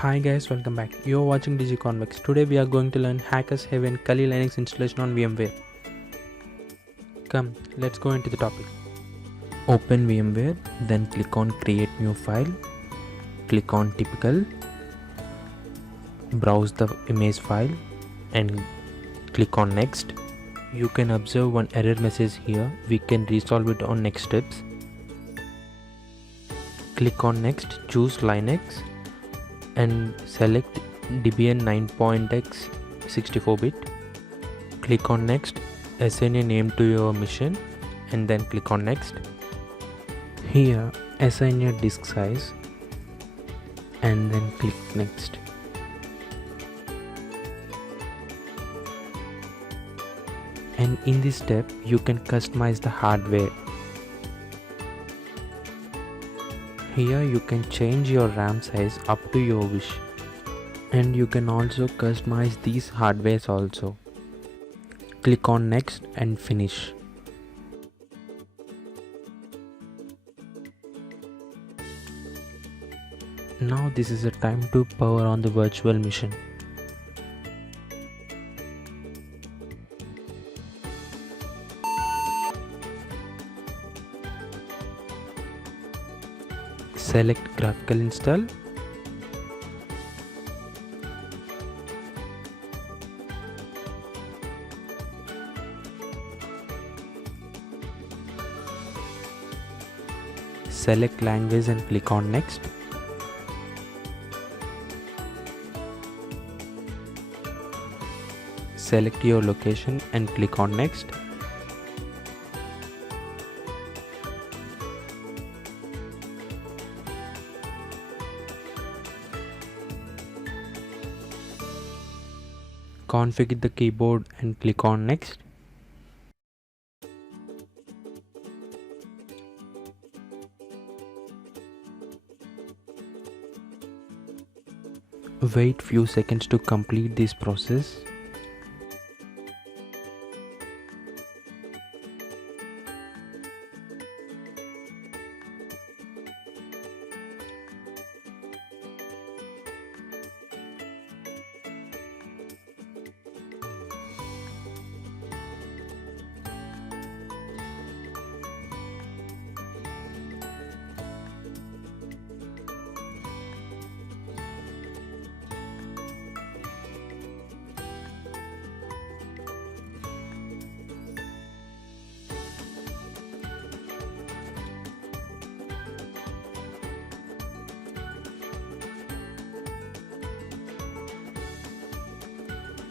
Hi guys, welcome back. You're watching DigiConvex. Today we are going to learn Hackers Haven Kali Linux installation on VMware. Come, let's go into the topic. Open VMware, then click on Create New File. Click on Typical. Browse the image file and click on Next. You can observe one error message here. We can resolve it on next steps. Click on Next, choose Linux and select Debian 9.x 64-bit. Click on Next, assign a name to your machine and then click on Next. Here assign your disk size and then click Next. And in this step you can customize the hardware. Here you can change your RAM size up to your wish, and you can also customize these hardwares also. Click on Next and finish. Now this is the time to power on the virtual machine. Select graphical install. Select language and click on Next. Select your location and click on Next. Configure the keyboard and click on Next. Wait few seconds to complete this process.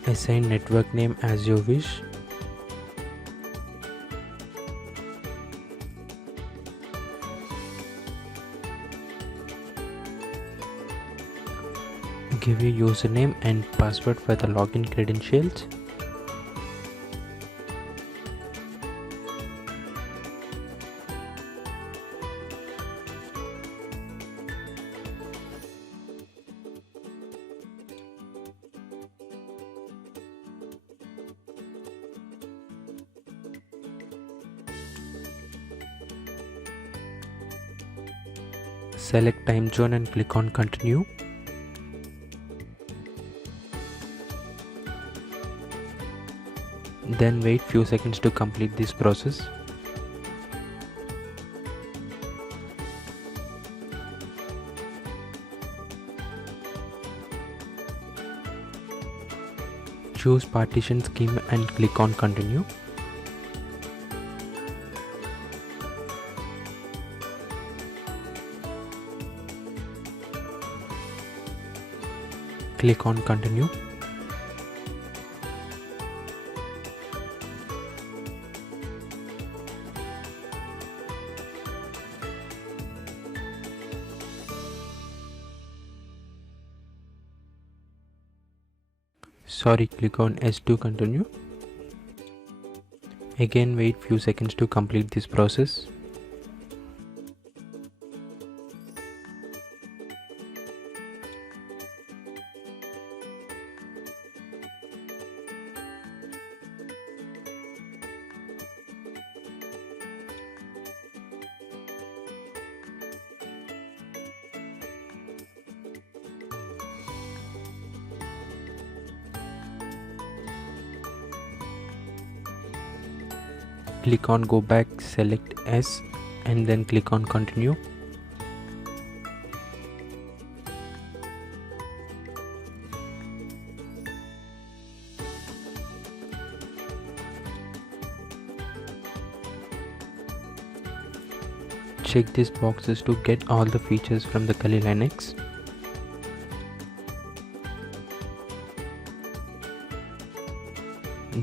Assign network name as you wish. Give a username and password for the login credentials. Select time zone and click on Continue. Then wait few seconds to complete this process. Choose partition scheme and click on Continue. Click on Continue. Click on S to continue. Again wait few seconds to complete this process. Click on go back, select S and then click on continue. Check these boxes to get all the features from the Kali Linux.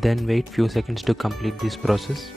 Then wait few seconds to complete this process.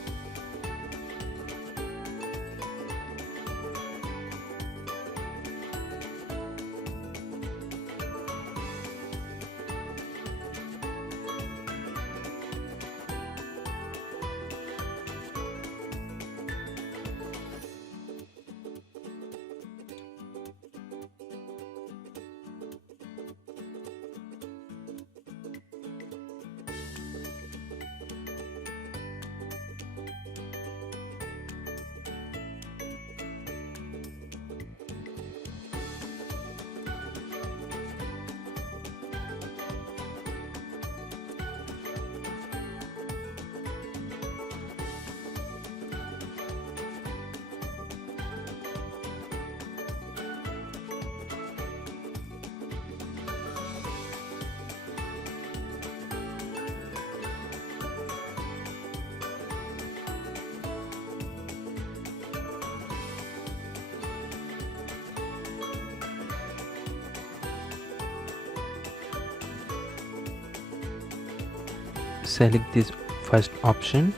Select this first option.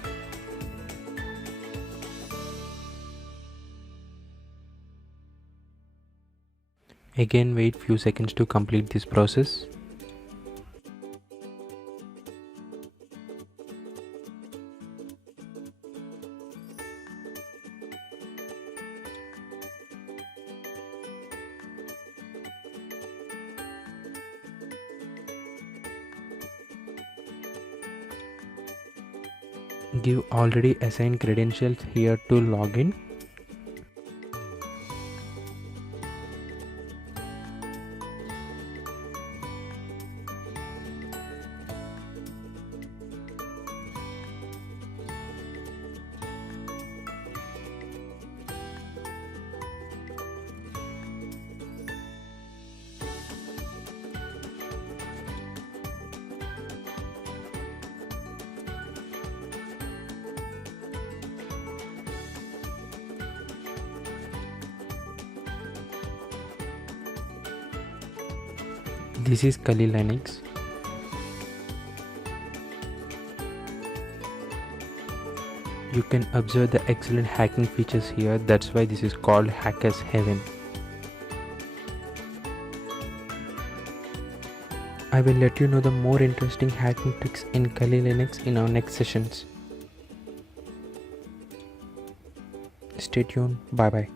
Again wait few seconds to complete this process. Give already assigned credentials here to login. This is Kali Linux. You can observe the excellent hacking features here. That's why this is called Hacker's Heaven. I will let you know the more interesting hacking tricks in Kali Linux in our next sessions. Stay tuned. Bye bye.